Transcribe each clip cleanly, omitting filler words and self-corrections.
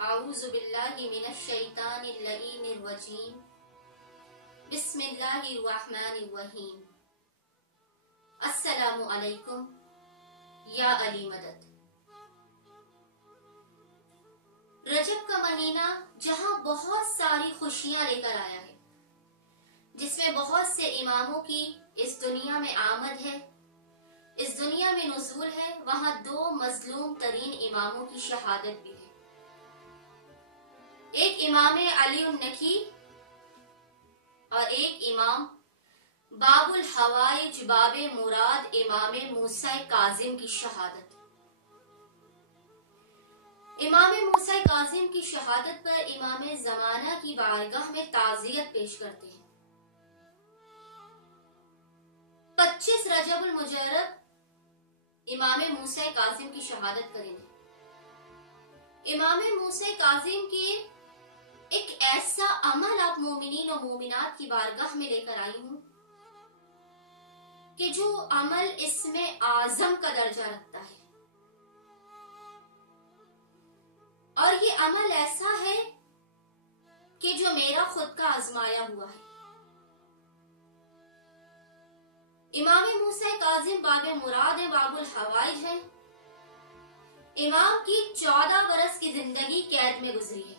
اعوذ باللہ من الشیطان اللعین الرجیم بسم اللہ الرحمن الرحیم السلام علیکم یا علی مدد۔ رجب کا مہینہ جہاں بہت ساری خوشیاں لے کر آیا ہے، جس میں بہت سے اماموں کی اس دنیا میں آمد ہے، اس دنیا میں نزول ہے، وہاں دو مظلوم ترین اماموں کی شہادت بھی ہے۔ ایک امام علی النکی اور ایک امام باب الحوائج باب مراد امام موسیٰ کاظم کی شہادت۔ امام موسیٰ کاظم کی شہادت پر امام زمانہ کی بارگاہ میں تعزیت پیش کرتے ہیں۔ 25 رجب المجرد امام موسیٰ کاظم کی شہادت کریں گے۔ امام موسیٰ کاظم کی ایک ایسا عمل آپ مومنین و مومنات کی بارگاہ میں لے کر آئی ہوں کہ جو عمل اسم اعظم کا درجہ رکھتا ہے، اور یہ عمل ایسا ہے کہ جو میرا خود کا آزمایا ہوا ہے۔ امام موسیٰ کاظم باب مراد باب الحوائج ہے۔ امام کی 14 برس کی زندگی قید میں گزری ہے۔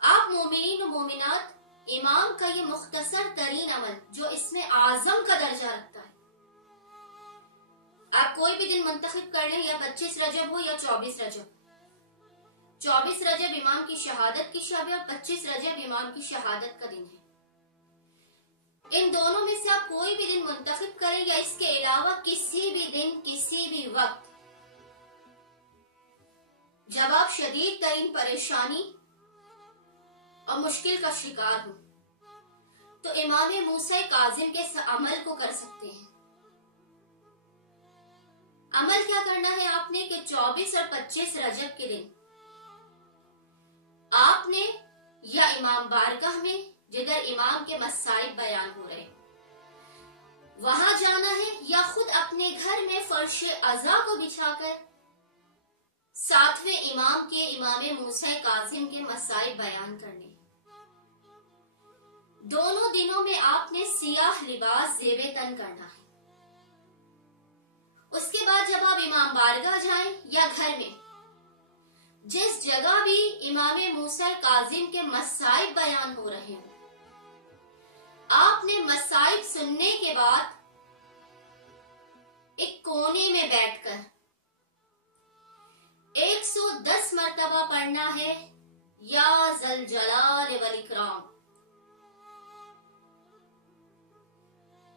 آپ مومنین و مومنات امام کا یہ مختصر ترین عمل جو اسم اعظم کا درجہ رکھتا ہے، آپ کوئی بھی دن منتخب کر لیں، یا 25 رجب ہو یا 24 رجب۔ 24 رجب امام کی شہادت کی شب ہے اور 25 رجب امام کی شہادت کا دن ہے۔ ان دونوں میں سے آپ کوئی بھی دن منتخب کریں، یا اس کے علاوہ کسی بھی دن کسی بھی وقت جب آپ شدید ترین پریشانی اور مشکل کا شکار ہوں، تو امام موسیٰ کاظم کے اس عمل کو کر سکتے ہیں۔ عمل کیا کرنا ہے آپ نے کہ 24 اور 25 رجب کے دن آپ نے یا امام بارگاہ میں جدھر امام کے مصائب بیان ہو رہے وہاں جانا ہے، یا خود اپنے گھر میں فرش عزا کو بچھا کر 7ویں امام کے امام موسیٰ کاظم کے مصائب بیان کرنے۔ دونوں دنوں میں آپ نے سیاہ لباس زیب تن کرنا ہے۔ اس کے بعد جب آپ امام بارگاہ جائیں یا گھر میں جس جگہ بھی امام موسیٰ کاظم کے مصائب بیان ہو رہے ہوں، آپ نے مصائب سننے کے بعد ایک کونے میں بیٹھ کر 110 مرتبہ پڑھنا ہے یا ذل جلال والاکرام،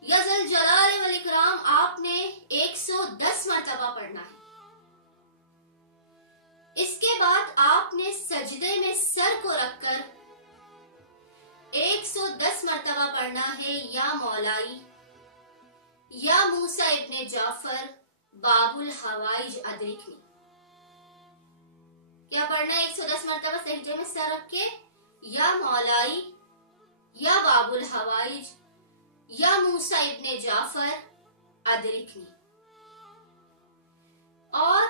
یا ذل جلال والاکرام آپ نے 110 مرتبہ پڑھنا ہے۔ اس کے بعد آپ نے سجدے میں سر کو رکھ کر 110 مرتبہ پڑھنا ہے یا مولائی یا موسیٰ ابن جعفر باب الحوائج ادرکنی۔ کیا پڑھنا ہے؟ 110 مرتبہ سجدے میں سر رکھ کے یا مولائی یا باب الحوائج یا موسیٰ ابن جعفر ادرکنی، اور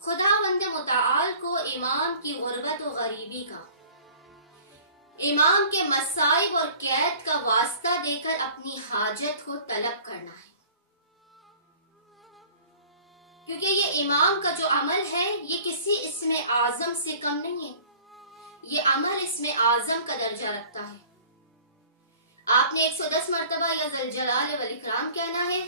خداوند متعال کو امام کی غربت و غریبی کا، امام کے مصائب اور قید کا واسطہ دے کر اپنی حاجت کو طلب کرنا ہے، کیونکہ یہ امام کا جو عمل ہے یہ کسی اسم اعظم سے کم نہیں ہے، یہ عمل اسم اعظم کا درجہ رکھتا ہے۔ آپ نے 110 مرتبہ یا ذل جلال والاکرام کہنا ہے،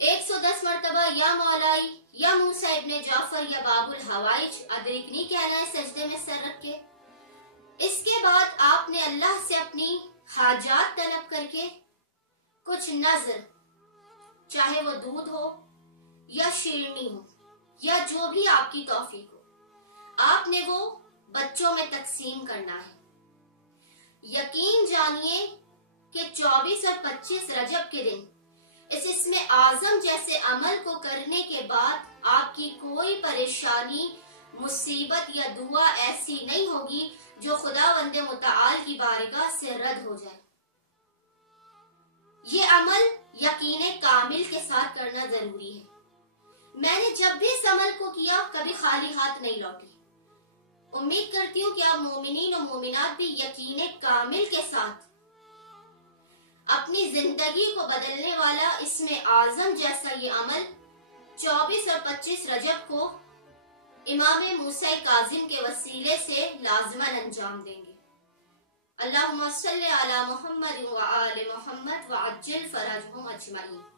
110 مرتبہ یا مولائی یا موسیٰ ابن جعفر یا باب الحوائج ادرکنی کہنا ہے سجدے میں سر رکھ کے۔ اس کے بعد آپ نے اللہ سے اپنی حاجات طلب کر کے کچھ نذر، چاہے وہ دودھ ہو یا شیرنی ہو یا جو بھی آپ کی توفیق ہو، آپ نے وہ بچوں میں تقسیم کرنا ہے۔ یقین جانیے کہ 24 اور 25 رجب کے دن اس اسم اعظم جیسے عمل کو کرنے کے بعد آپ کی کوئی پریشانی، مصیبت یا دعا ایسی نہیں ہوگی جو خداوند متعال کی بارگاہ سے رد ہو جائے۔ یہ عمل یقین کامل کے ساتھ کرنا ضروری ہے۔ میں نے جب بھی سمجھ عمل کو کیا، کبھی خالی ہاتھ نہیں لوٹی۔ امید کرتی ہوں کہ آپ مومنین و مومنات بھی یقین کامل کے ساتھ اپنی زندگی کو بدلنے والا اسم اعظم جیسا یہ عمل 24 اور 25 رجب کو امام موسیٰ کاظم کے وسیلے سے لازماً انجام دیں گے۔ اللہم صلی علی محمد و آل محمد وعجل فرجہم اجمعین۔